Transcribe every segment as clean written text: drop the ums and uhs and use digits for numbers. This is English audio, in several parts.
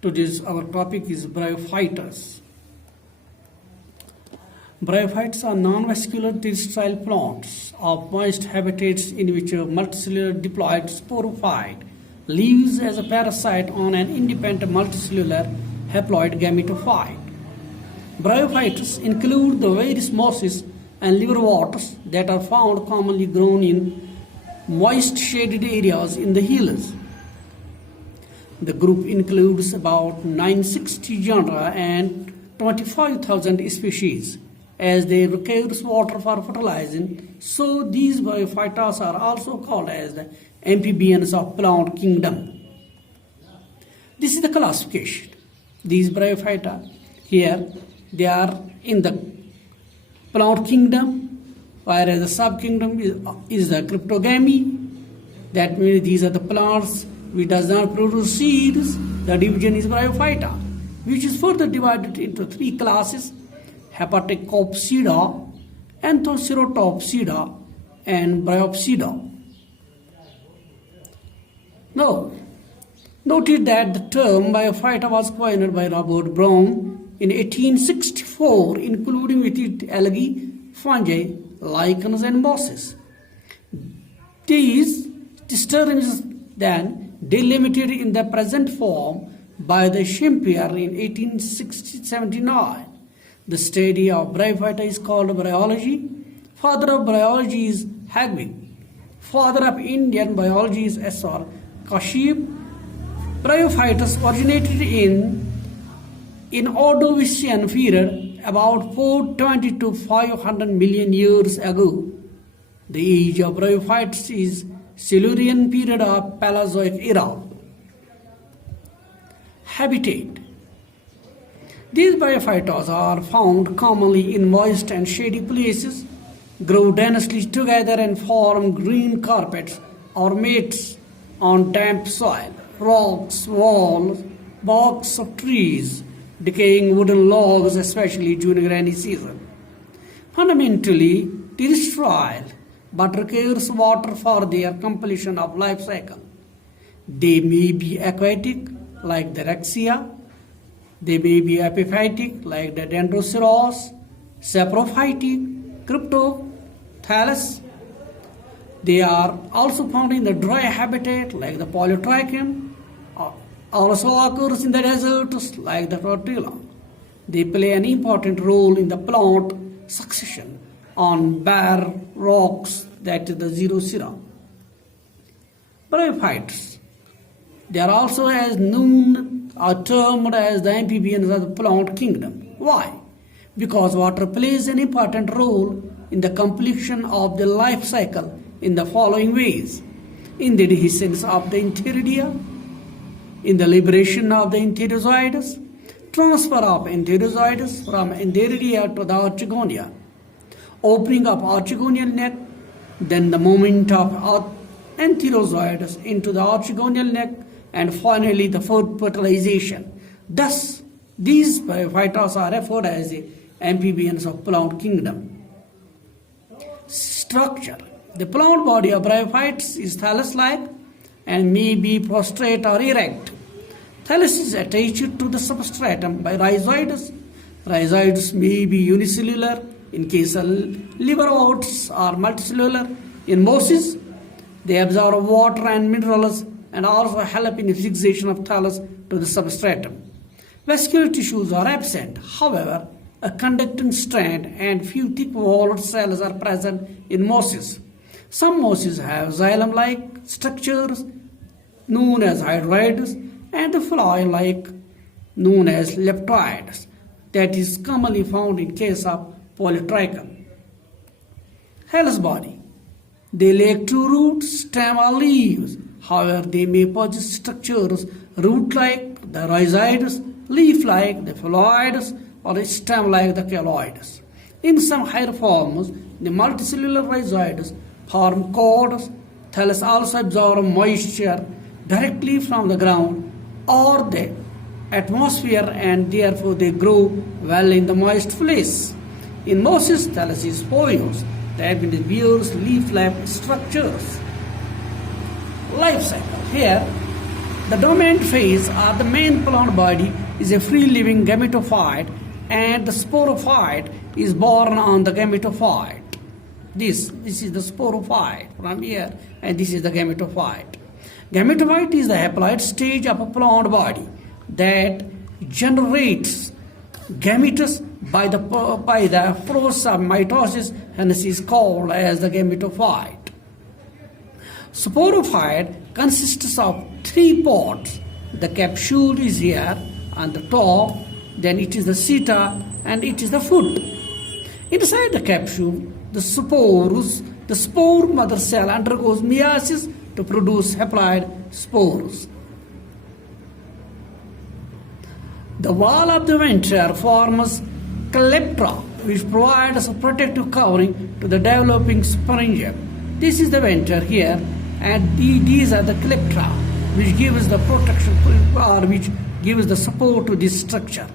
Today's our topic is bryophytes. Bryophytes are non-vascular terrestrial plants of moist habitats in which a multicellular diploid sporophyte lives as a parasite on an independent multicellular haploid gametophyte. Bryophytes include the various mosses and liverworts that are found commonly grown in moist shaded areas in the hills. The group includes about 960 genera and 25,000 species. As they require water for fertilizing, so these bryophytes are also called as the amphibians of plant kingdom. This is the classification. These bryophytes here, they are in the plant kingdom, whereas the subkingdom is the cryptogamy. That means these are the plants which does not produce seeds. The division is bryophyta, which is further divided into three classes: Hepaticopsida, Anthocerotopsida, and Bryopsida. Now, notice that the term bryophyta was coined by Robert Brown in 1864, including with it algae, fungi, lichens, and mosses. These terms then delimited in the present form by the Schimper in 1879. The study of bryophyta is called bryology. Father of bryology is Hagwig. Father of Indian biology is S.R. Kashyap. Bryophytes originated in Ordovician period about 420 to 500 million years ago. The age of bryophytes is Silurian period of Paleozoic era. Habitat. These bryophytes are found commonly in moist and shady places, grow densely together and form green carpets or mats on damp soil, rocks, walls, barks of trees, decaying wooden logs, especially during rainy season. Fundamentally terrestrial, but requires water for their completion of life cycle. They may be aquatic, like the Rexia. They may be epiphytic, like the Dendroceros, saprophytic, Cryptothalus. They are also found in the dry habitat, like the Polytrichum, also occurs in the deserts, like the Tortilla. They play an important role in the plant succession on bare rocks, that is the xeroxera. Bryophytes. They are also as known or termed as the amphibians of the plant kingdom. Why? Because water plays an important role in the completion of the life cycle in the following ways: in the dehiscence of the enteridia, in the liberation of the enterozoids, transfer of enterozoids from enteridia to the archegonia, opening of archegonial neck, then the movement of enterozoids into the archegonial neck, and finally the fertilization. Thus, these bryophytes are referred as the amphibians of plant kingdom. Structure. The plant body of bryophytes is thallus-like and may be prostrate or erect. Thallus is attached to the substratum by rhizoids. Rhizoids may be unicellular in case of liverworts, or multicellular. In mosses, they absorb water and minerals and also help in fixation of thallus to the substratum. Vascular tissues are absent. However, a conducting strand and few thick walled cells are present in mosses. Some mosses have xylem-like structures known as hydroids and the fly-like known as leptoids, that is commonly found in case of Polytrichum. Thallus body. They lack two roots, stem or leaves. However, they may possess structures root-like the rhizoids, leaf-like the phloids, or stem-like the caloids. In some higher forms, the multicellular rhizoids form cords. Thallus also absorb moisture directly from the ground or the atmosphere, and therefore they grow well in the moist place. In mosses, thallus is spurious, that means it bears leaf-like structures. Life cycle. Here, The dominant phase or the main plant body is a free-living gametophyte, and the sporophyte is born on the gametophyte. This is the sporophyte from here, and this is the gametophyte. Gametophyte is the haploid stage of a plant body that generates gametes by the process of mitosis, and this is called as the gametophyte. Sporophyte consists of three parts. The capsule is here on the top, then it is the seta, and it is the foot. Inside the capsule, the spore mother cell undergoes meiosis to produce haploid spores. The wall of the venter forms calyptra, which provides a protective covering to the developing sporangium. This is the venter here, and these are the calyptra, which gives the protection or which gives the support to this structure.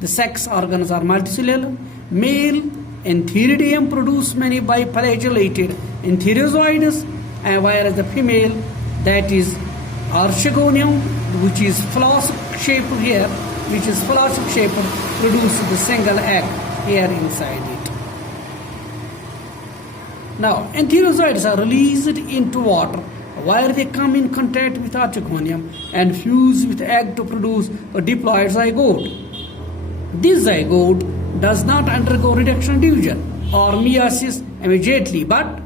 The sex organs are multicellular. Male antheridium produce many biflagellated antherozoids, and whereas the female, that is archegonium, which is floss-shaped here, produces the single egg here inside it. Now, antherozoids are released into water where they come in contact with archegonium and fuse with egg to produce a diploid zygote. This zygote does not undergo reduction division or meiosis immediately, but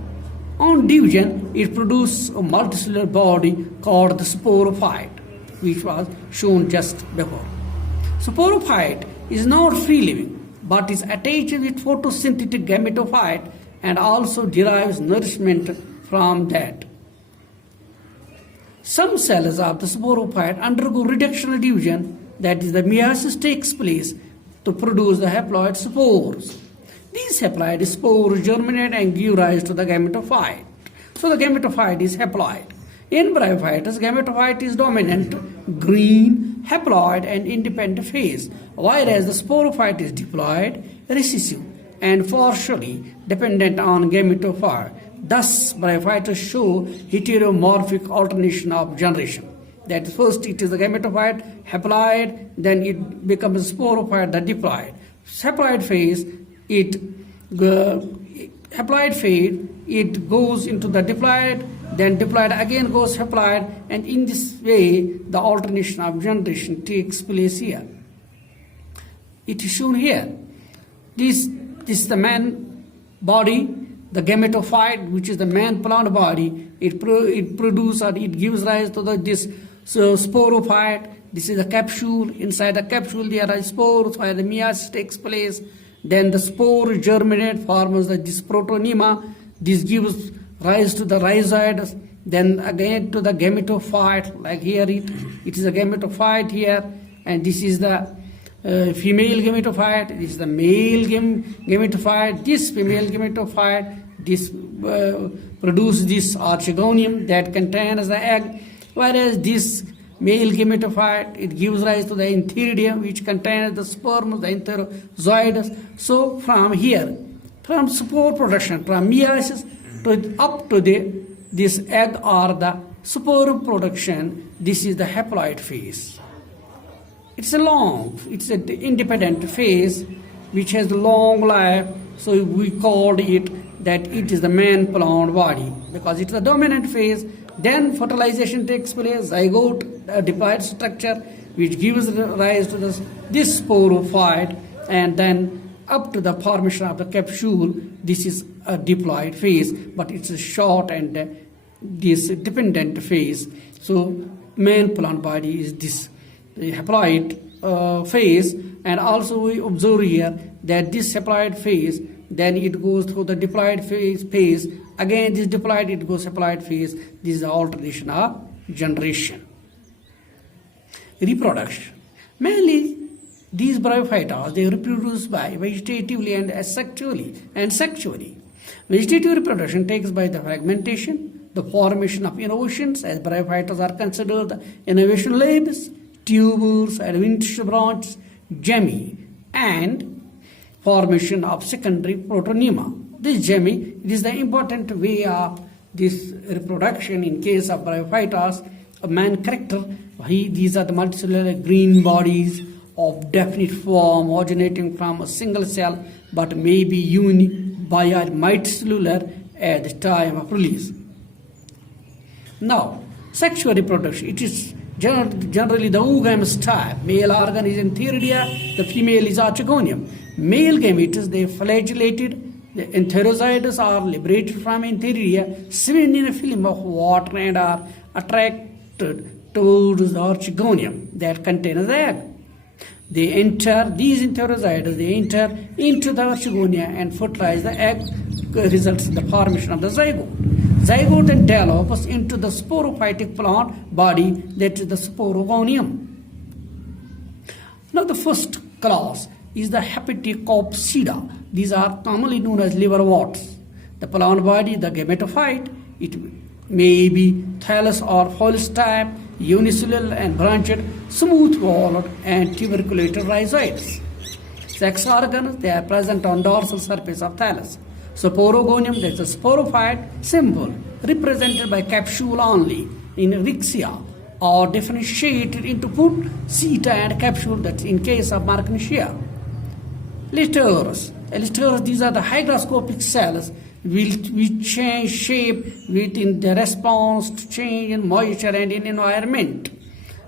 on division it produces a multicellular body called the sporophyte, which was shown just before. Sporophyte is not free-living, but is attached with photosynthetic gametophyte and also derives nourishment from that. Some cells of the sporophyte undergo reductional division, that is, the meiosis takes place to produce the haploid spores. These haploid spores germinate and give rise to the gametophyte. So the gametophyte is haploid. In Bryophytes, gametophyte is dominant, green, haploid and independent phase, whereas the sporophyte is diploid, recessive, and partially dependent on gametophyte. Thus, Bryophytes show heteromorphic alternation of generation. That is, first it is the gametophyte, haploid, then it becomes sporophyte, the diploid. Haploid phase, it goes into the diploid, then diploid again goes haploid, and in this way the alternation of generation takes place here. It is shown here. This is the man body, the gametophyte, which is the man plant body. It produces or it gives rise to this sporophyte. This is the capsule. Inside the capsule there are spores where the meiosis takes place. Then the spore germinate, forms this protonema. This gives rise to the rhizoid. Then again to the gametophyte, like here it is a gametophyte here, and this is the female gametophyte, this is the male gametophyte, this female gametophyte, this produces this archegonium that contains the egg, whereas this male gametophyte, it gives rise to the antheridium, which contains the sperm, the enterozoids. So from here, from spore production, from meiosis to up to this egg or the spore production, this is the haploid phase. It's an independent phase which has a long life, so we called it that it is the man plant body because it's the dominant phase. Then fertilization takes place, zygote, a diploid structure which gives rise to this sporophyte, and then up to the formation of the capsule. This is a diploid phase, but it's a short and this dependent phase. So man plant body is this haploid phase, and also we observe here that this haploid phase, then it goes through the diploid phase, again this diploid, it goes haploid phase. This is the alternation of generation. Reproduction. Mainly these bryophytes, they reproduce by vegetatively and sexually. Vegetative reproduction takes by the fragmentation, the formation of innovations, as bryophytes are considered the innovation labs, tubers, adventitious branches, gemmy, and formation of secondary protonema. This gemmy, it is the important way of this reproduction in case of bryophytes, a man character. These are the multicellular green bodies of definite form originating from a single cell but may be by a multicellular at the time of release. Now, sexual reproduction. It is generally the oogamous type. Male organ is entheridia, the female is archegonium. Male gametes, they flagellated. The enterozytes are liberated from entheridia, swim in a film of water and are attracted towards the archegonium that contains the egg. These enterozytes, they enter into the archegonia and fertilize the egg, results in the formation of the zygote. Zygote then develops into the sporophytic plant body, that is the sporogonium. Now the first class is the Hepaticopsida. These are commonly known as liverworts. The plant body, the gametophyte, it may be thallus or pholis type, unicellular and branched, smooth-walled and tuberculated rhizoids. Sex organs, they are present on dorsal surface of thallus. Sporogonium, that is a sporophyte symbol represented by capsule only in Rixia, or differentiated into foot, seta and capsule, that's in case of Marchantia. Liters, these are the hygroscopic cells which change shape within the response to change in moisture and in environment.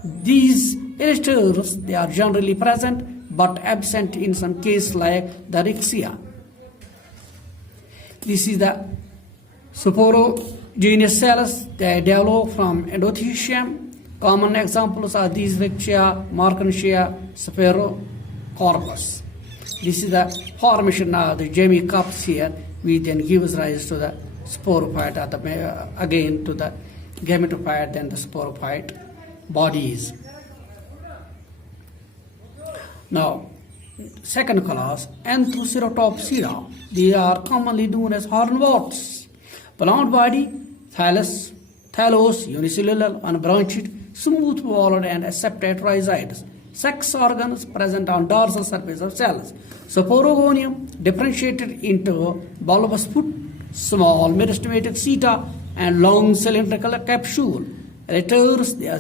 These elisters, they are generally present but absent in some cases like the Rixia. This is the sporogenous cells. They develop from endothecium. Common examples are these Rixia, Marchantia, Spherocorpus. This is the formation of the Jamie cups here, which then gives rise to the sporophyte, again to the gametophyte, then the sporophyte bodies. Now, second class, Anthoceratopsida. They are commonly known as hornworts. Plant body, thallus, unicellular, unbranched, smooth-walled and aseptate rhizoids. Sex organs present on dorsal surface of cells. Sporogonium differentiated into bulbous foot, small meristematic seta, and long cylindrical capsule. Eliters, they are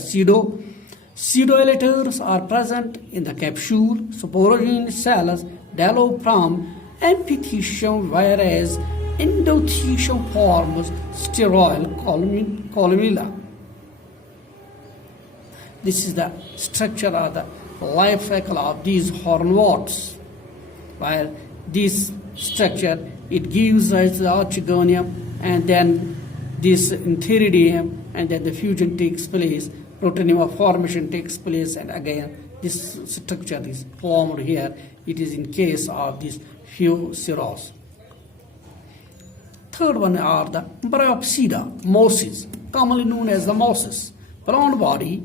pseudoeliters are present in the capsule. Sporogenous cells develop from epithecium, whereas endothecium forms sterile columella. This is the structure of the life cycle of these hornworts. While this structure, it gives rise to the archegonium, and then this entheridium, and then the fusion takes place, protonium formation takes place, and again this structure is formed here. It is in case of these few cirrhosis. Third one are the Bryopsida, mosses, commonly known as the mosses. Plant body,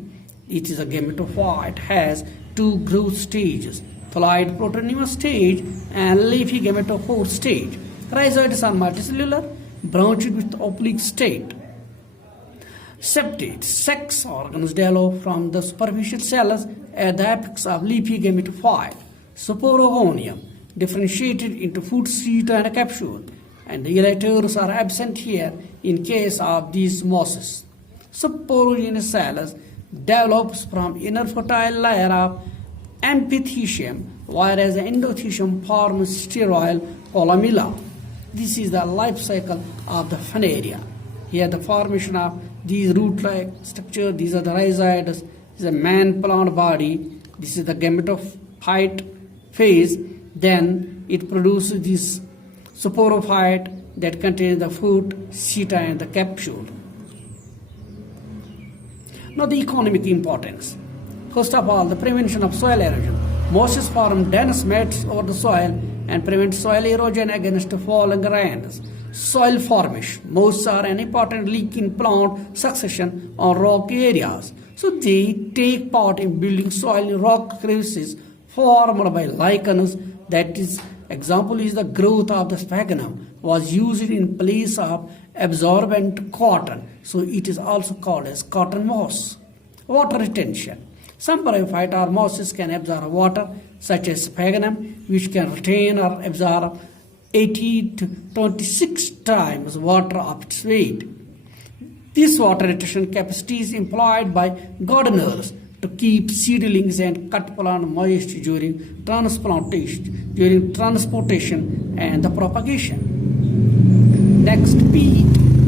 it is a gametophyte, has two growth stages, fluid protonium stage and leafy gametophore stage. Rhizoids are multicellular, branched with oblique state. Septate, sex organs develop from the superficial cells at the apex of leafy gametophyte. Sporogonium, differentiated into foot, seta and capsule, and the eliters are absent here in case of these mosses. Sporogenous cells develops from inner fertile layer of epithecium, whereas the endothecium forms sterile columella. This is the life cycle of the Funaria. Here the formation of these root-like structure, these are the rhizoids, this is a man plant body, this is the gametophyte phase, then it produces this sporophyte that contains the foot, seta and the capsule. Now the economic importance. First of all, the prevention of soil erosion. Mosses form dense mats over the soil and prevent soil erosion against falling rains. Soil formation. Mosses are an important link in plant succession on rock areas. So they take part in building soil in rock crevices formed by lichens. That is, example is the growth of the sphagnum was used in place of absorbent cotton. So it is also called as cotton moss. Water retention. Some bryophyte or mosses can absorb water, such as sphagnum, which can retain or absorb 80 to 26 times water of its weight. This water retention capacity is employed by gardeners to keep seedlings and cut plant moist during transportation and the propagation. Next, peat.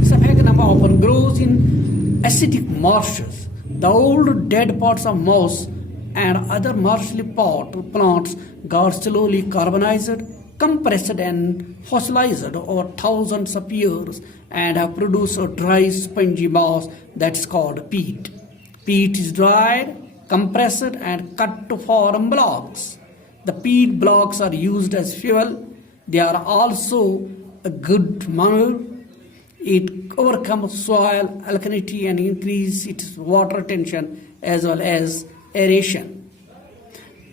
Saphaganum often grows in acidic marshes. The old dead pods of moss and other marshy plants got slowly carbonized, compressed and fossilized over thousands of years and have produced a dry spongy mass that's called peat. Peat is dried, compressed and cut to form blocks. The peat blocks are used as fuel. They are also a good manure. It overcomes soil alkalinity and increases its water retention as well as aeration.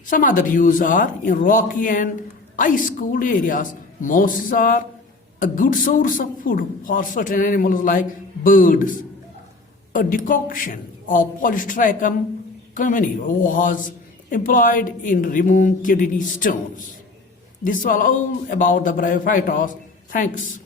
Some other uses are in rocky and ice-cooled areas. Mosses are a good source of food for certain animals like birds. A decoction of Polystracum communis was employed in removing kidney stones. This was all about the Bryophytes. Thanks.